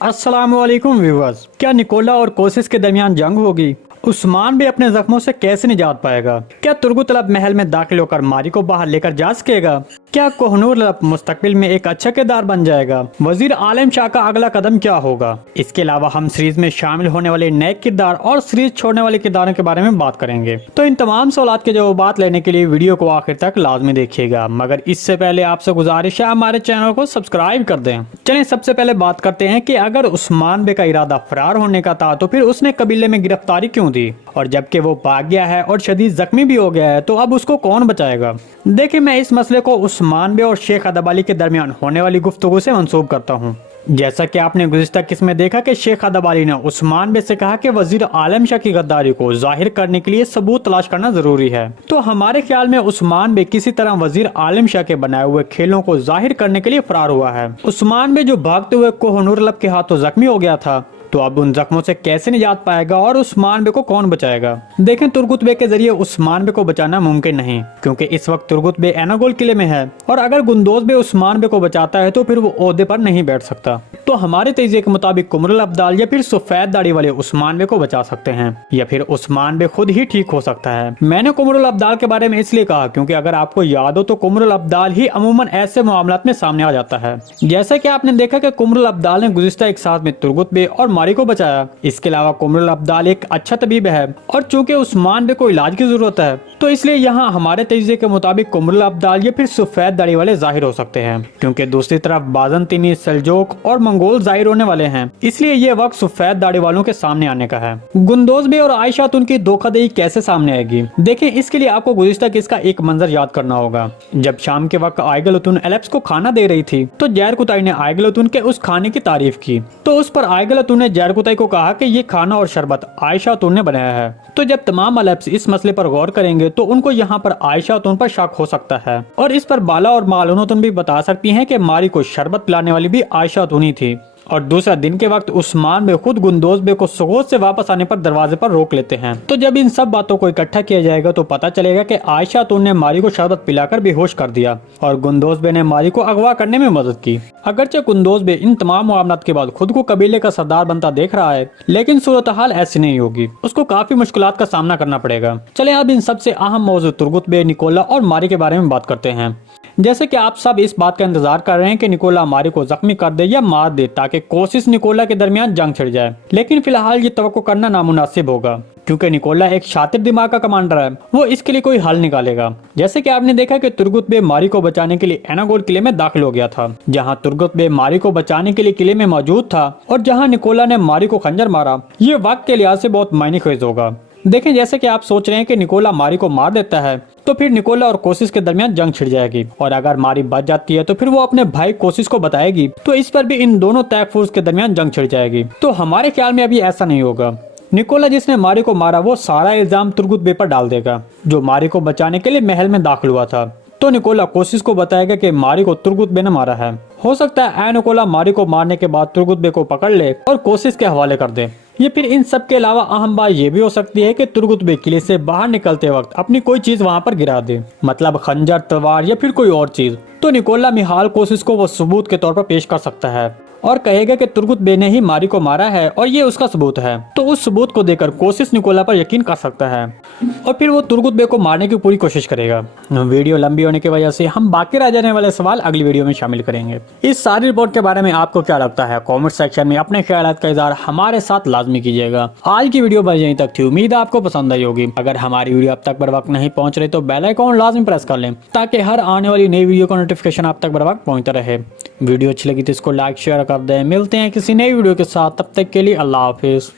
अस्सलामुअलैकुम व्यूअर्स। क्या निकोला और कोसिस के दरमियान जंग होगी? उस्मान भी अपने जख्मों से कैसे निजात पाएगा? क्या तुर्गुत लब महल में दाखिल होकर मारी को बाहर लेकर जा सकेगा? क्या कोहनूर लब मुस्तकबिल में एक अच्छा किरदार बन जाएगा? वजीर आलम शाह का अगला कदम क्या होगा? इसके अलावा हम सीरीज में शामिल होने वाले नए किरदार और सीरीज छोड़ने वाले किरदारों के बारे में बात करेंगे। तो इन तमाम सवालात के जवाब लेने के लिए वीडियो को आखिर तक लाजमी देखिएगा, मगर इससे पहले आपसे गुजारिश है हमारे चैनल को सब्सक्राइब कर दें। चलिए सबसे पहले बात करते हैं कि अगर उस्मान बे का इरादा फरार होने का था तो फिर उसने कबीले में गिरफ्तारी क्यों दी, और जबकि वो भाग गया है और शदीद जख्मी भी हो गया है तो अब उसको कौन बचाएगा? देखिए, मैं इस मसले को उस्मान बे और शेख अदब अली के दरमियान होने वाली गुफ्तगू से मंसूब करता हूँ। जैसा कि आपने गुज़िश्ता किस्म में देखा कि शेख अदब अली ने उस्मान बे से कहा कि वजीर आलम शाह की गद्दारी को जाहिर करने के लिए सबूत तलाश करना जरूरी है। तो हमारे ख्याल में उस्मान बे किसी तरह वजीर आलम शाह के बनाए हुए खेलों को जाहिर करने के लिए फरार हुआ है। उस्मान बे जो भागते हुए कोहनूर लब के हाथों जख्मी हो गया था, तो अब उन जख्मों से कैसे निजात पाएगा और उस्मान बे को कौन बचाएगा? देखें, तुर्गुत बे के जरिए उस्मान बे को बचाना मुमकिन नहीं, क्योंकि इस वक्त तुर्गुत बे एनागोल किले में है और अगर गुंदोज बे उस्मान बे को बचाता है तो फिर वो ओहदे पर नहीं बैठ सकता। तो हमारे तजिए के मुताबिक कुमरुल अब्दाल या फिर सफेद दाढ़ी वाले उस्मान बे को बचा सकते हैं, या फिर उस्मान बे खुद ही ठीक हो सकता है। मैंने कुमरुल अब्दाल के बारे में इसलिए कहा क्योंकि अगर आपको याद हो तो कुमरुल अब्दाल ही अमूमन ऐसे मामलात में सामने आ जाता है। जैसा कि आपने देखा कि कुमरुल अब्दाल ने गुज़िश्ता एक साथ में तुर्गुत बे और मारी को बचाया। इसके अलावा कुमरुल अब्दाल एक अच्छा तबीब है और चूंकि उस्मान बे को इलाज की जरूरत है तो इसलिए यहाँ हमारे तजिए के मुताबिक कुमरुल अब्दाल या फिर सफेद दाढ़ी वाले जाहिर हो सकते हैं, क्योंकि दूसरी तरफ बाजंतीनी, सल्जोक और मंगोल जाहिर होने वाले हैं। इसलिए ये वक्त सफेद दाढ़ी वालों के सामने आने का है। गुंदोज बे और आयशा तुन की धोखाधड़ी कैसे सामने आएगी? देखिए, इसके लिए आपको गुज़िश्ता किस्सा का एक मंजर याद करना होगा। जब शाम के वक्त आयगलतुन एलेप्स को खाना दे रही थी तो जैरकुताई ने आयगलतुन के उस खाने की तारीफ की, तो उस पर आयगलतुन ने जैरकुताई को कहा कि ये खाना और शरबत आयशा तुन ने बनाया है। तो जब तमाम एलेप्स इस मसले पर गौर करेंगे तो उनको यहाँ पर आयशा तुन पर शक हो सकता है, और इस पर बाला और मालून तुन भी बता सकती हैं कि मारी को शरबत पिलाने वाली भी आयशा तुन ही थी। और दूसरा दिन के वक्त उस्मान बे खुद गुंदोज बे को सुगोत से वापस आने पर दरवाजे पर रोक लेते हैं। तो जब इन सब बातों को इकट्ठा किया जाएगा तो पता चलेगा कि आयशा तुन ने मारी को शरबत पिलाकर बेहोश कर दिया और गुंदोज बे ने मारी को अगवा करने में मदद की। अगरचे गुंदोज बे इन तमाम मामलात के बाद खुद को कबीले का सरदार बनता देख रहा है, लेकिन सूरत हाल ऐसी नहीं होगी। उसको काफी मुश्किलात का सामना करना पड़ेगा। चले अब इन सबसे अहम मौजूद तुर्गुत बे, निकोला और मारी के बारे में बात करते हैं। जैसे कि आप सब इस बात का इंतजार कर रहे हैं कि निकोला मारी को जख्मी कर दे या मार दे ताकि कोसिस निकोला के दरमियान जंग छिड़ जाए, लेकिन फिलहाल ये तवक्को करना नामुनासिब होगा, क्योंकि निकोला एक शातिर दिमाग का कमांडर है। वो इसके लिए कोई हल निकालेगा। जैसे कि आपने देखा कि तुर्गुत बे मारी को बचाने के लिए एनागोल किले में दाखिल हो गया था, जहां तुर्गुत बे मारी को बचाने के लिए किले में मौजूद था और जहां निकोला ने मारी को खंजर मारा। ये वक्त के लिहाज से बहुत मायने खेज होगा। देखें, जैसे कि आप सोच रहे हैं कि निकोला मारी को मार देता है तो फिर निकोला और कोसिस के दरमियान जंग छिड़ जाएगी, और अगर मारी बच जाती है तो फिर वो अपने भाई कोसिस को बताएगी, तो इस पर भी इन दोनों तैकफूज के दरमियान जंग छिड़ जाएगी। तो हमारे ख्याल में अभी ऐसा नहीं होगा। निकोला जिसने मारी को मारा वो सारा इल्जाम तुर्गुत बे पर डाल देगा, जो मारी को बचाने के लिए महल में दाखिल हुआ था। तो निकोला कोसिस को बताएगा कि मारी को तुर्गुत बे ने मारा है। हो सकता है निकोला मारी को मारने के बाद तुर्गुत बे को पकड़ ले और कोसिस के हवाले कर दे। ये फिर इन सब के अलावा अहम बात ये भी हो सकती है कि तुर्गुत बे किले से बाहर निकलते वक्त अपनी कोई चीज वहां पर गिरा दे, मतलब खंजर, तलवार या फिर कोई और चीज। तो निकोला मिहाल कोसिस को वो सबूत के तौर पर पेश कर सकता है और कहेगा कि तुर्गुत बे ने ही मारी को मारा है और ये उसका सबूत है। तो उस सबूत को देकर कोसिस निकोला पर यकीन कर सकता है और फिर वो तुर्गुत बे को मारने की पूरी कोशिश करेगा। वीडियो लंबी होने की वजह से हम बाकी रह जाने वाले सवाल अगली वीडियो में शामिल करेंगे। इस सारी रिपोर्ट के बारे में आपको क्या लगता है? कमेंट सेक्शन में अपने ख्यालात का इज़हार हमारे साथ लाजमी कीजिएगा। आज की वीडियो बस यहीं तक थी। उम्मीद है आपको पसंद आई होगी। अगर हमारी वीडियो अब तक बर वक्त नहीं पहुंच रही तो बेल आइकॉन लाजमी प्रेस कर लें ताकि हर आने वाली नई वीडियो का नोटिफिकेशन आप तक बर वक्त पहुंचता रहे। वीडियो अच्छी लगी तो इसको लाइक शेयर कर दें। मिलते हैं किसी नई वीडियो के साथ, तब तक के लिए अल्लाह हाफिज।